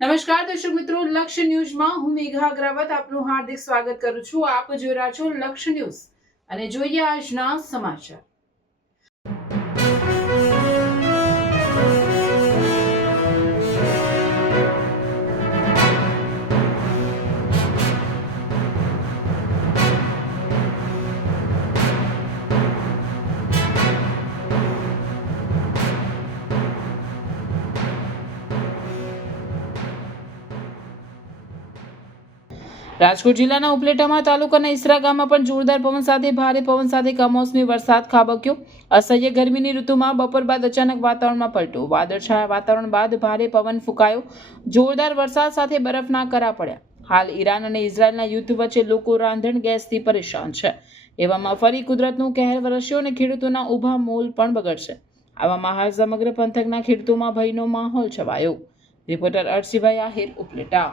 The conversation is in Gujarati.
નમસ્કાર દર્શક મિત્રો, લક્ષ્ય ન્યૂઝમાં હું મેઘા અગ્રવાલ આપનું હાર્દિક સ્વાગત કરું છું. આપ જોઈ રહ્યા છો લક્ષ્ય ન્યૂઝ અને જોઈએ આજના સમાચાર. રાજકોટ જિલ્લાના ઉપલેટામાં તાલુકાના ઈસરા ગામમાં પણ જોરદાર પવન સાથે ભારે પવન સાથે કમોસમી વરસાદ ખાબક્યો. અસહ્ય ગરમીની ઋતુમાં બપોર બાદ અચાનક વાતાવરણમાં પલટો. વાદળછાયા વાતાવરણ બાદ ભારે પવન ફૂંકાયો. જોરદાર વરસાદ સાથે બરફના કરા પડ્યા. હાલ ઈરાન અને ઇઝરાયલના યુદ્ધ વચ્ચે લોકો રાંધણ ગેસથી પરેશાન છે. એવામાં ફરી કુદરતનું કહેર વરસ્યો અને ખેડૂતોના ઊભા મોલ પણ બગડશે. આવામાં હાલ સમગ્ર પંથકના ખેડૂતોમાં ભયનો માહોલ છવાયો. રિપોર્ટર અરસીભાઈ આહિર, ઉપલેટા.